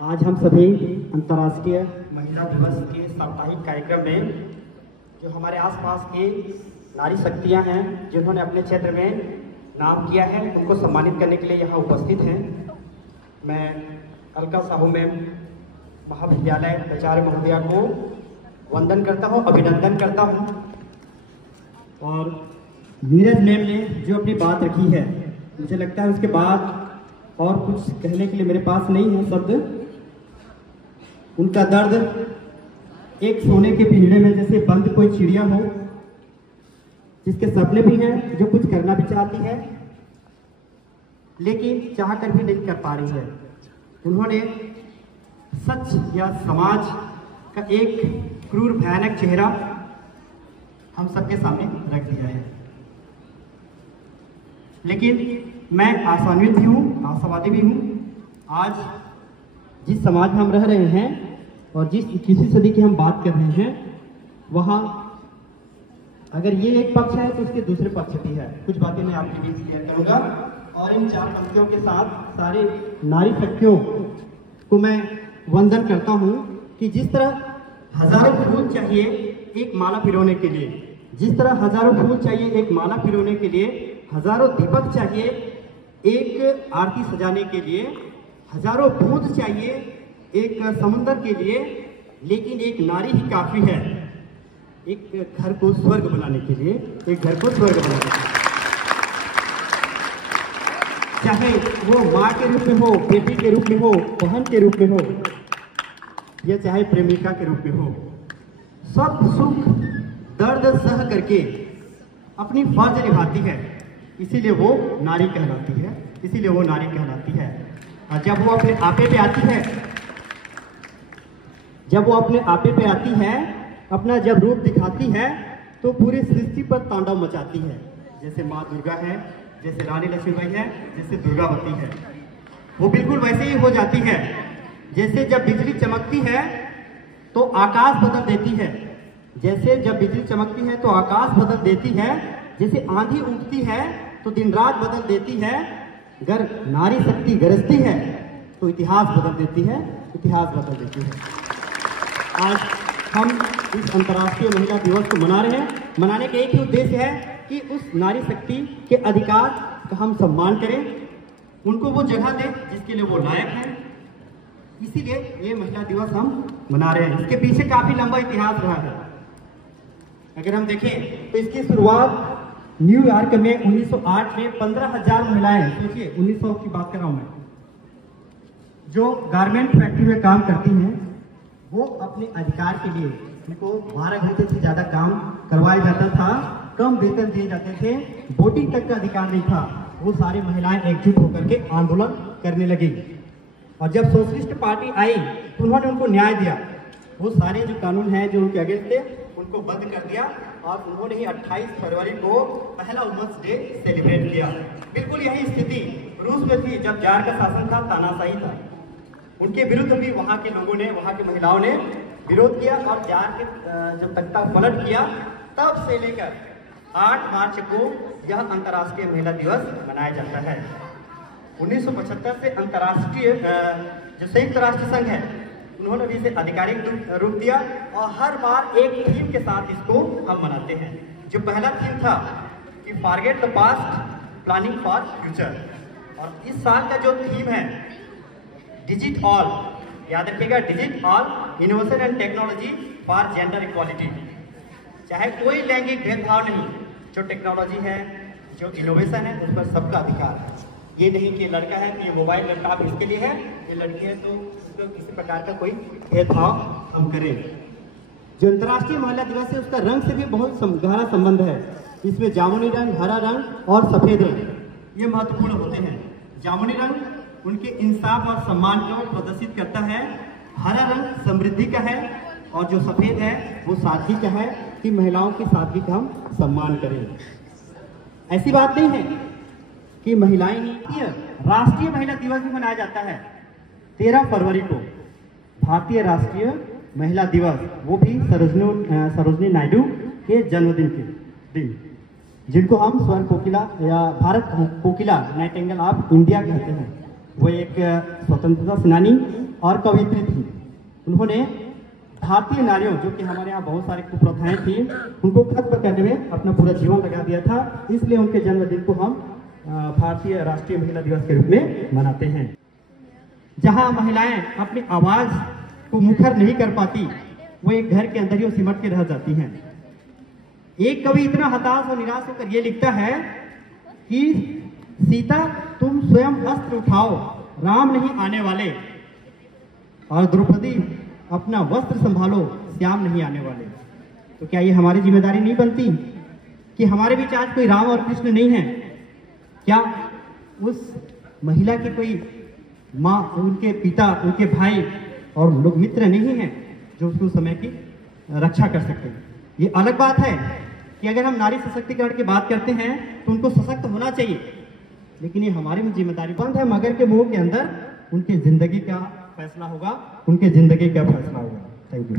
आज हम सभी अंतर्राष्ट्रीय महिला दिवस के साप्ताहिक कार्यक्रम में जो हमारे आसपास की नारी शक्तियां हैं जिन्होंने अपने क्षेत्र में नाम किया है उनको सम्मानित करने के लिए यहाँ उपस्थित हैं। मैं अलका साहू मैम महाविद्यालय प्राचार्य महोदया को वंदन करता हूँ, अभिनंदन करता हूँ। और नीरज मैम ने जो अपनी बात रखी है, मुझे लगता है उसके बाद और कुछ कहने के लिए मेरे पास नहीं है शब्द। उनका दर्द एक सोने के पिंजरे में जैसे बंद कोई चिड़िया हो जिसके सपने भी हैं, जो कुछ करना भी चाहती है लेकिन चाहकर भी नहीं कर पा रही है। उन्होंने सच या समाज का एक क्रूर भयानक चेहरा हम सबके सामने रख दिया है। लेकिन मैं आशान्वित भी हूँ, आशावादी भी हूँ। आज जिस समाज में हम रह रहे हैं और जिस 21वीं सदी की हम बात कर रहे हैं, वहाँ अगर ये एक पक्ष है तो उसके दूसरे पक्ष भी है। कुछ बातें मैं आपके बीच शेयर करूँगा और इन 4 पंक्तियों के साथ सारे नारी शक्तियों को मैं वंदन करता हूँ कि जिस तरह हजारों फूल चाहिए एक माला पिरोने के लिए, जिस तरह हजारों फूल चाहिए एक माला पिरोने के लिए, हजारों दीपक चाहिए एक आरती सजाने के लिए, हजारों बूंद चाहिए एक समुद्र के लिए, लेकिन एक नारी ही काफी है एक घर को स्वर्ग बनाने के लिए, एक घर को स्वर्ग बनाने के लिए। चाहे वो माँ के रूप में हो, बेटी के रूप में हो, बहन के रूप में हो या चाहे प्रेमिका के रूप में हो, सब सुख दर्द सह करके अपनी फर्ज निभाती है। इसीलिए वो नारी कहलाती है, इसीलिए वो नारी कहलाती है। और जब वो अपने आपे पे आती है, जब वो अपने आपे पे आती है, अपना जब रूप दिखाती है तो पूरी सृष्टि पर तांडव मचाती है। जैसे माँ दुर्गा है, जैसे रानी लक्ष्मीबाई है, जैसे दुर्गावती है, वो बिल्कुल वैसे ही हो जाती है। जैसे जब बिजली चमकती है तो आकाश बदल देती है, जैसे जब बिजली चमकती है तो आकाश बदल देती है, जैसे आंधी उठती है तो दिन रात बदल देती है। अगर नारी शक्ति गरजती है तो इतिहास बदल देती है, इतिहास बदल देती है। आज हम इस अंतर्राष्ट्रीय महिला दिवस को मना रहे हैं। मनाने का एक ही उद्देश्य है कि उस नारी शक्ति के अधिकार का हम सम्मान करें, उनको वो जगह दें जिसके लिए वो लायक है। इसीलिए ये महिला दिवस हम मना रहे हैं। इसके पीछे काफी लंबा इतिहास रहा है। अगर हम देखें तो इसकी शुरुआत न्यूयॉर्क में 1908 में 15,000 महिलाएं, सोचिए 1900 की बात कर रहा हूं मैं, जो गारमेंट फैक्ट्री में काम करती हैं, वो अपने अधिकार के लिए उनको 12 घंटे से ज्यादा काम करवाया जाता था, कम वेतन दिए जाते थे, वोटिंग तक का अधिकार नहीं था। वो सारी महिलाएं एकजुट होकर के आंदोलन करने लगी और जब सोशलिस्ट पार्टी आई तो उन्होंने उनको न्याय दिया। वो सारे जो कानून हैं जो उनके अगेंस्ट थे उनको बंद कर दिया और उन्होंने ही 28 फरवरी को पहला वुमेन्स डे सेलिब्रेट किया। बिल्कुल यही स्थिति रूस में थी जब जार का शासन था, तानाशाही था। उनके विरुद्ध भी वहाँ के लोगों ने, वहाँ की महिलाओं ने विरोध किया और जार के जब तख्ता पलट किया तब से लेकर 8 मार्च को यह अंतर्राष्ट्रीय महिला दिवस मनाया जाता है। 1975 से अंतर्राष्ट्रीय जो संयुक्त राष्ट्र संघ है उन्होंने भी इसे आधिकारिक रूप दिया और हर बार एक थीम के साथ इसको हम मनाते हैं। जो पहला थीम था कि forget the past, planning for future, और इस साल का जो थीम है डिजिट ऑल, याद रखिएगा digit all, innovation and technology for gender equality. चाहे कोई लैंगिक भेदभाव नहीं, जो टेक्नोलॉजी है, जो इनोवेशन है, उस पर सबका अधिकार है। ये नहीं कि लड़का है तो ये मोबाइल लैपटॉप इसके लिए है, ये लड़की है तो उसको किसी प्रकार का कोई भेदभाव हम करें। जो अंतर्राष्ट्रीय महिला दिवस है उसका रंग से भी बहुत गहरा संबंध है। इसमें जामुनी रंग, हरा रंग और सफेद रंग ये महत्वपूर्ण होते हैं। जामुनी रंग उनके इंसाफ और सम्मान को प्रदर्शित करता है, हरा रंग समृद्धि का है और जो सफेद है वो सादगी का है कि महिलाओं की सादगी का हम सम्मान करें। ऐसी बात नहीं है कि महिलाएं ही, राष्ट्रीय महिला दिवस भी मनाया जाता है 13 फरवरी को, भारतीय राष्ट्रीय महिला दिवस, वो भी सरोजनी नायडू के जन्मदिन के दिन, जिनको हम स्वर्ण कोकिला या भारत कोकिला, नाइटिंगेल ऑफ इंडिया कहते हैं। वो एक स्वतंत्रता सेनानी और कवित्री थी। उन्होंने भारतीय नारियों, जो कि हमारे यहाँ बहुत सारी कुप्रथाएं थी, उनको खत्म करने में अपना पूरा जीवन लगा दिया था। इसलिए उनके जन्मदिन को हम भारतीय राष्ट्रीय महिला दिवस के रूप में मनाते हैं। जहाँ महिलाएं अपनी आवाज को मुखर नहीं कर पाती, वो एक घर के अंदर ही सिमट के रह जाती हैं। एक कवि इतना हताश और निराश होकर ये लिखता है कि सीता तुम स्वयं अस्त्र उठाओ, राम नहीं आने वाले, और द्रौपदी अपना वस्त्र संभालो, श्याम नहीं आने वाले। तो क्या ये हमारी जिम्मेदारी नहीं बनती कि हमारे बीच आज कोई राम और कृष्ण नहीं है? क्या उस महिला की कोई माँ, उनके पिता, उनके भाई और लोग मित्र नहीं हैं जो उसको समय की रक्षा कर सकते हैं? ये अलग बात है कि अगर हम नारी सशक्तिकरण की बात करते हैं तो उनको सशक्त होना चाहिए, लेकिन ये हमारी जिम्मेदारी बंद है। मगर के मुंह के अंदर उनकी जिंदगी का फैसला होगा, उनके जिंदगी का फैसला होगा। Thank you.